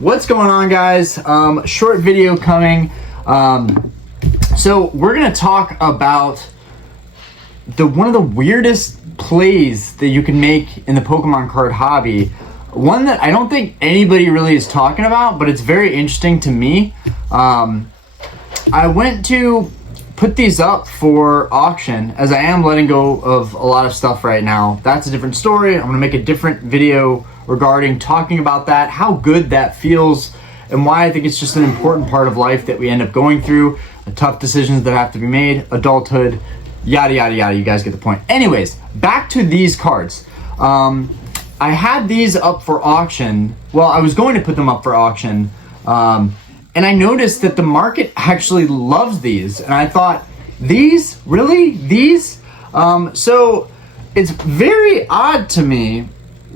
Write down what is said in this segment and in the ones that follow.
What's going on, guys? Short video coming. So we're gonna talk about one of the weirdest plays that you can make in the Pokemon card hobby. One that I don't think anybody really is talking about, but it's very interesting to me. I went to put these up for auction, as I am letting go of a lot of stuff right now. That's a different story. I'm gonna make a different video regarding talking about that, how good that feels, and why I think it's just an important part of life that we end up going through, the tough decisions that have to be made, adulthood, yada yada yada. You guys get the point. Anyways, back to these cards. I had these up for auction. Well, I was going to put them up for auction, and I noticed that the market actually loves these, and I thought, these? Really? These? So it's very odd to me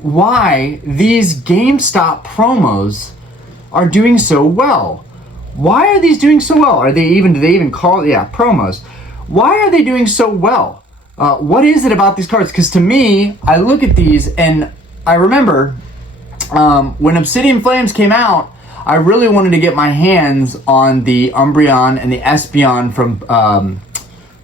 why these GameStop promos are doing so well. Why are these doing so well? Do they even call it, promos? Why are they doing so well? What is it about these cards? Because to me, I look at these and I remember when Obsidian Flames came out, I really wanted to get my hands on the Umbreon and the Espeon from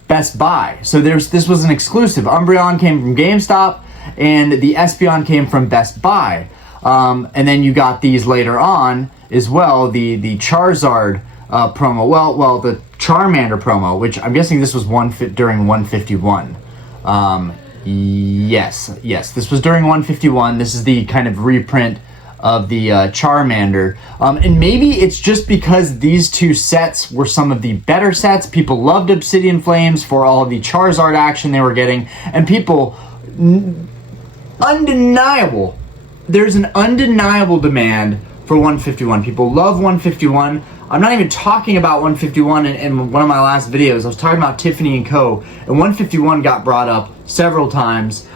Best Buy. So this was an exclusive. Umbreon came from GameStop, and the Espeon came from Best Buy. And then you got these later on as well, the Charizard promo. Well, the Charmander promo, which I'm guessing this was during 151. Yes, this was during 151. This is the kind of reprint of the Charmander. And maybe it's just because these two sets were some of the better sets. People loved Obsidian Flames for all of the Charizard action they were getting, and people... There's an undeniable demand for 151. People love 151. I'm not even talking about 151 in one of my last videos. I was talking about Tiffany & Co. And 151 got brought up several times.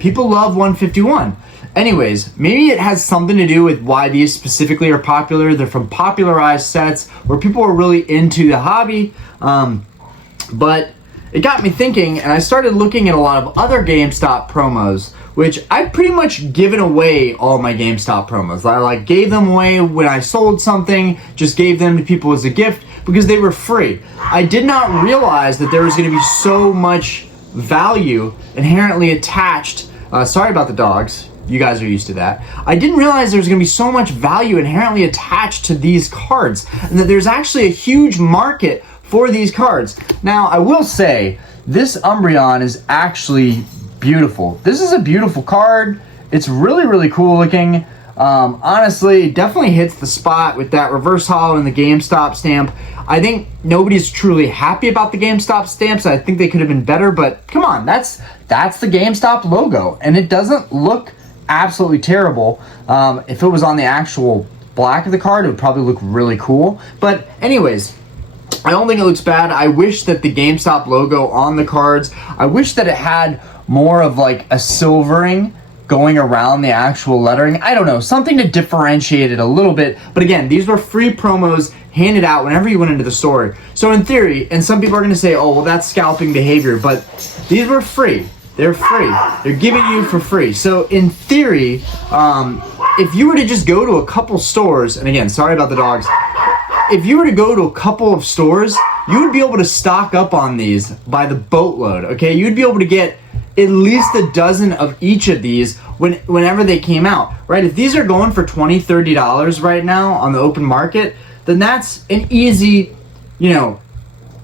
People love 151. Anyways, maybe it has something to do with why these specifically are popular. They're from popularized sets where people are really into the hobby. But it got me thinking, and I started looking at a lot of other GameStop promos, which I've pretty much given away all my GameStop promos. I gave them away when I sold something, just gave them to people as a gift because they were free. I did not realize that there was going to be so much value inherently attached. Sorry about the dogs. You guys are used to that. I didn't realize there was going to be so much value inherently attached to these cards, and that there's actually a huge market for these cards. Now, I will say, this Umbreon is actually beautiful. This is a beautiful card. It's really, really cool looking. Honestly, it definitely hits the spot with that reverse holo and the GameStop stamp. I think nobody's truly happy about the GameStop stamps. I think they could have been better, but come on, that's the GameStop logo, and it doesn't look absolutely terrible. If it was on the actual black of the card, it would probably look really cool. But anyways, I don't think it looks bad. I wish that the GameStop logo on the cards, I wish that it had more of like a silvering going around the actual lettering. I don't know, something to differentiate it a little bit. But again, these were free promos handed out whenever you went into the store. So in theory, and some people are going to say, oh, well, that's scalping behavior, but these were free. They're free. They're giving you for free. So in theory, if you were to just go to a couple stores, and again, sorry about the dogs, if you were to go to a couple of stores, you would be able to stock up on these by the boatload, okay? You'd be able to get at least a dozen of each of these whenever they came out, right? If these are going for $20, $30 right now on the open market, then that's an easy, even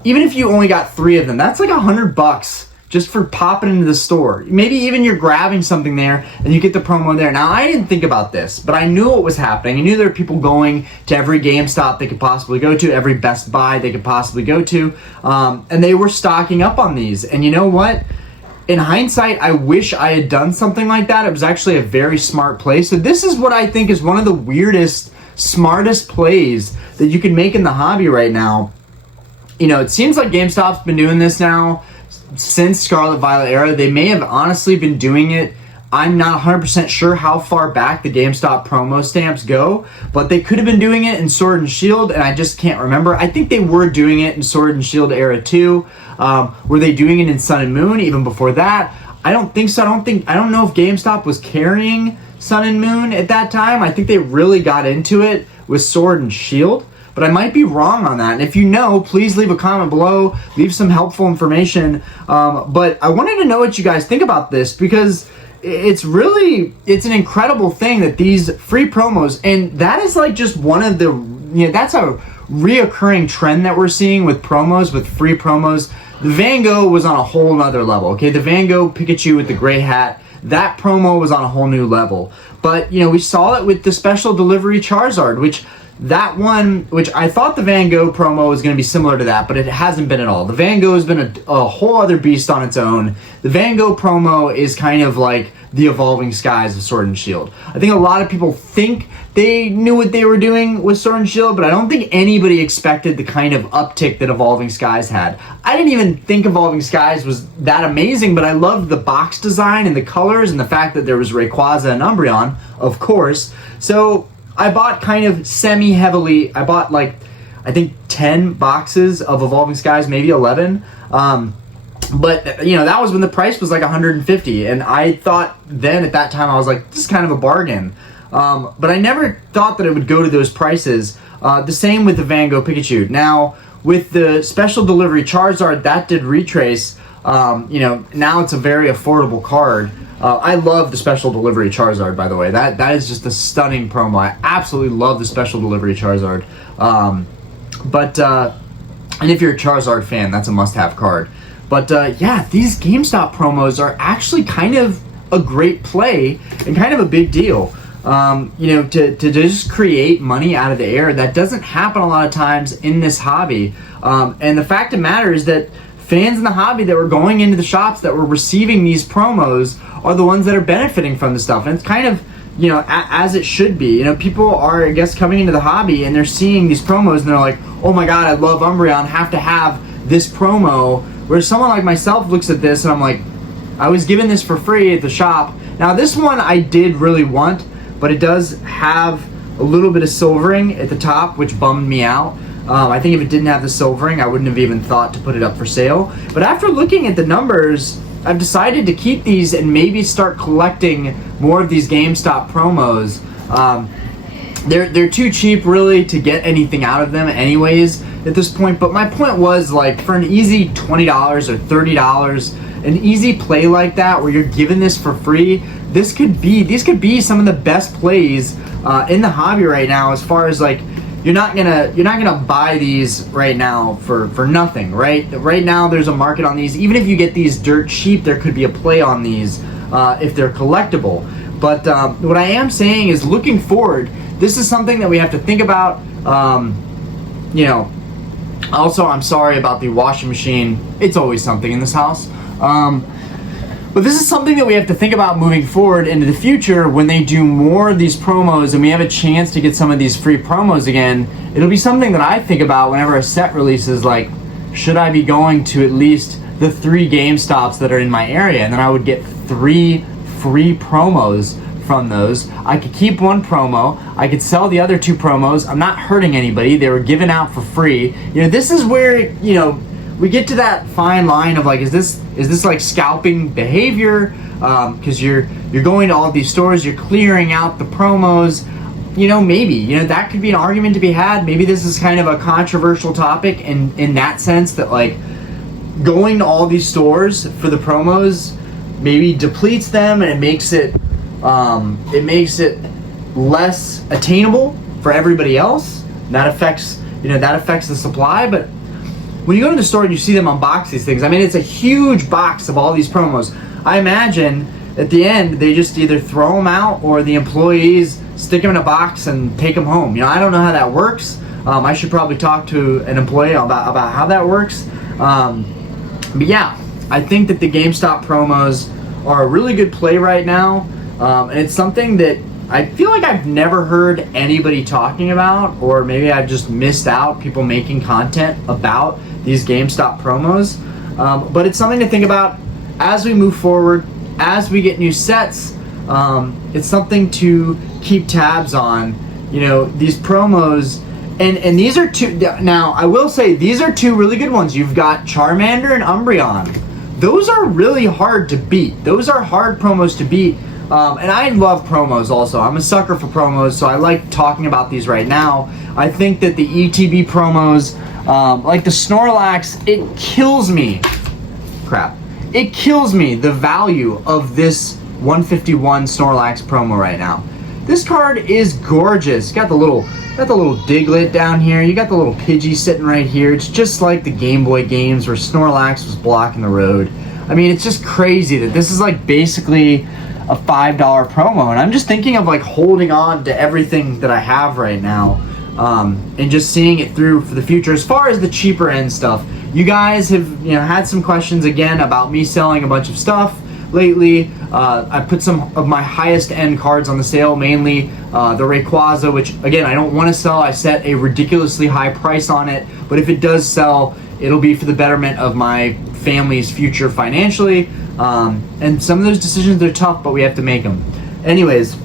if you only got 3 of them, that's like $100 just for popping into the store. Maybe even you're grabbing something there and you get the promo there. Now, I didn't think about this, but I knew what was happening. I knew there were people going to every GameStop they could possibly go to, every Best Buy they could possibly go to, and they were stocking up on these. And you know what? In hindsight, I wish I had done something like that. It was actually a very smart play. So this is what I think is one of the weirdest, smartest plays that you can make in the hobby right now. It seems like GameStop's been doing this now since Scarlet Violet era. They may have honestly been doing it. I'm not 100% sure how far back the GameStop promo stamps go, but they could have been doing it in Sword and Shield, and I just can't remember. I think they were doing it in Sword and Shield era too. Were they doing it in Sun and Moon even before that? I don't think so. I don't know if GameStop was carrying Sun and Moon at that time. I think they really got into it with Sword and Shield, but I might be wrong on that. And if you know, please leave a comment below, leave some helpful information. But I wanted to know what you guys think about this, because it's an incredible thing that these free promos, and that is like just one of the, that's a reoccurring trend that we're seeing with promos, with free promos. The Van Gogh was on a whole nother level, okay? The Van Gogh Pikachu with the gray hat, that promo was on a whole new level. But, we saw it with the special delivery Charizard, which I thought the Van Gogh promo was going to be similar to that, but it hasn't been at all. The Van Gogh has been a whole other beast on its own. The Van Gogh promo is kind of like the Evolving Skies of Sword and Shield. I think a lot of people think they knew what they were doing with Sword and Shield, but I don't think anybody expected the kind of uptick that Evolving Skies had. I didn't even think Evolving Skies was that amazing, but I loved the box design and the colors and the fact that there was Rayquaza and Umbreon, of course. So I bought kind of semi-heavily. I bought like, I think 10 boxes of Evolving Skies, maybe 11. But that was when the price was like $150, and I thought then at that time I was like, this is kind of a bargain. But I never thought that it would go to those prices. The same with the Van Gogh Pikachu. Now with the special delivery Charizard, that did retrace. Now it's a very affordable card. I love the special delivery Charizard, by the way. That is just a stunning promo. I absolutely love the special delivery Charizard. And if you're a Charizard fan, that's a must-have card. But these GameStop promos are actually kind of a great play and kind of a big deal. To just create money out of the air, that doesn't happen a lot of times in this hobby. And the fact of the matter is that fans in the hobby that were going into the shops that were receiving these promos are the ones that are benefiting from the stuff. And it's kind of, as it should be. People are, I guess, coming into the hobby and they're seeing these promos and they're like, oh my god, I love Umbreon, have to have this promo. Whereas someone like myself looks at this and I'm like, I was given this for free at the shop. Now this one I did really want, but it does have a little bit of silvering at the top, which bummed me out. I think if it didn't have the silvering, I wouldn't have even thought to put it up for sale. But after looking at the numbers, I've decided to keep these and maybe start collecting more of these GameStop promos. They're too cheap really to get anything out of them anyways at this point. But my point was, like, for an easy $20 or $30, an easy play like that where you're given this for free, these could be some of the best plays in the hobby right now. As far as like, you're not gonna buy these right now for nothing, right? Right now there's a market on these. Even if you get these dirt cheap, there could be a play on these if they're collectible. But what I am saying is, looking forward, this is something that we have to think about. Also, I'm sorry about the washing machine. It's always something in this house. But this is something that we have to think about moving forward into the future when they do more of these promos and we have a chance to get some of these free promos again. It'll be something that I think about whenever a set releases, like, should I be going to at least the 3 GameStops that are in my area? And then I would get 3 free promos from those. I could keep 1 promo. I could sell the other 2 promos. I'm not hurting anybody. They were given out for free. This is where, we get to that fine line of like, is this like scalping behavior? Because you're going to all these stores, you're clearing out the promos. Maybe that could be an argument to be had. Maybe this is kind of a controversial topic in that sense, that like going to all these stores for the promos maybe depletes them and it makes it less attainable for everybody else. That affects the supply. But when you go to the store and you see them unbox these things, I mean, it's a huge box of all these promos. I imagine at the end they just either throw them out or the employees stick them in a box and take them home. I don't know how that works. I should probably talk to an employee about how that works. But yeah, I think that the GameStop promos are a really good play right now. And it's something that I feel like I've never heard anybody talking about, or maybe I've just missed out people making content about these GameStop promos. But it's something to think about as we move forward, as we get new sets. It's something to keep tabs on. These promos, and these are 2. Now, I will say these are 2 really good ones. You've got Charmander and Umbreon. Those are really hard to beat. Those are hard promos to beat. And I love promos also. I'm a sucker for promos, so I like talking about these right now. I think that the ETB promos, like the Snorlax, it kills me. Crap. It kills me the value of this 151 Snorlax promo right now. This card is gorgeous. Got the little Diglett down here. You got the little Pidgey sitting right here. It's just like the Game Boy games where Snorlax was blocking the road. I mean, it's just crazy that this is like basically a $5 promo, and I'm just thinking of like holding on to everything that I have right now, and just seeing it through for the future. As far as the cheaper end stuff, you guys have had some questions again about me selling a bunch of stuff lately. I put some of my highest end cards on the sale, mainly the Rayquaza, which again I don't want to sell. I set a ridiculously high price on it, but if it does sell, it'll be for the betterment of my family's future financially. And some of those decisions are tough, but we have to make them. Anyways,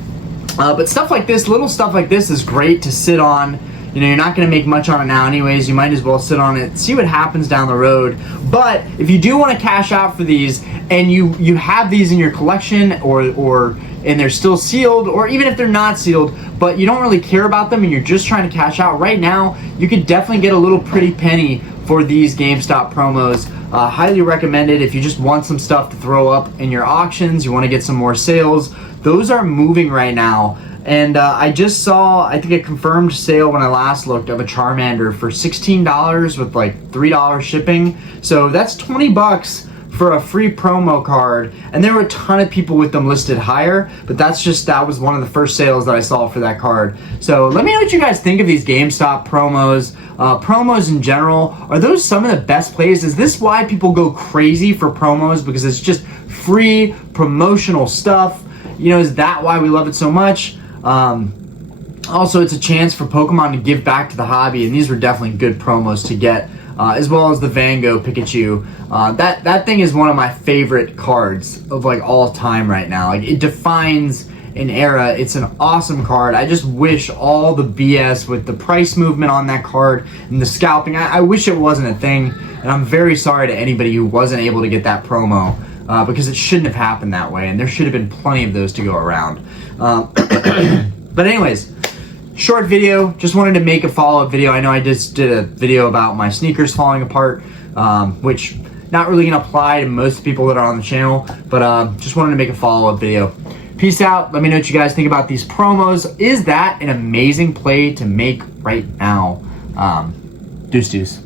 but stuff like this, little stuff like this is great to sit on. You're not going to make much on it now anyways. You might as well sit on it, see what happens down the road. But if you do want to cash out for these, and you have these in your collection, and they're still sealed, or even if they're not sealed, but you don't really care about them and you're just trying to cash out right now, you could definitely get a little pretty penny for these GameStop promos. Highly recommended if you just want some stuff to throw up in your auctions, you want to get some more sales. Those are moving right now. And I just saw, I think, a confirmed sale when I last looked of a Charmander for $16 with like $3 shipping. So that's 20 bucks for a free promo card. And there were a ton of people with them listed higher, but that was one of the first sales that I saw for that card. So let me know what you guys think of these GameStop promos. Promos in general, are those some of the best plays? Is this why people go crazy for promos? Because it's just free promotional stuff. Is that why we love it so much? Also, it's a chance for Pokemon to give back to the hobby, and these were definitely good promos to get, as well as the Van Gogh Pikachu. That thing is one of my favorite cards of like all time right now. Like, it defines an era. It's an awesome card. I just wish all the BS with the price movement on that card and the scalping, I wish it wasn't a thing, and I'm very sorry to anybody who wasn't able to get that promo. Because it shouldn't have happened that way, and there should have been plenty of those to go around. But anyways, short video. Just wanted to make a follow-up video. I know I just did a video about my sneakers falling apart, which not really going to apply to most people that are on the channel, but just wanted to make a follow-up video. Peace out. Let me know what you guys think about these promos. Is that an amazing play to make right now? Deuce.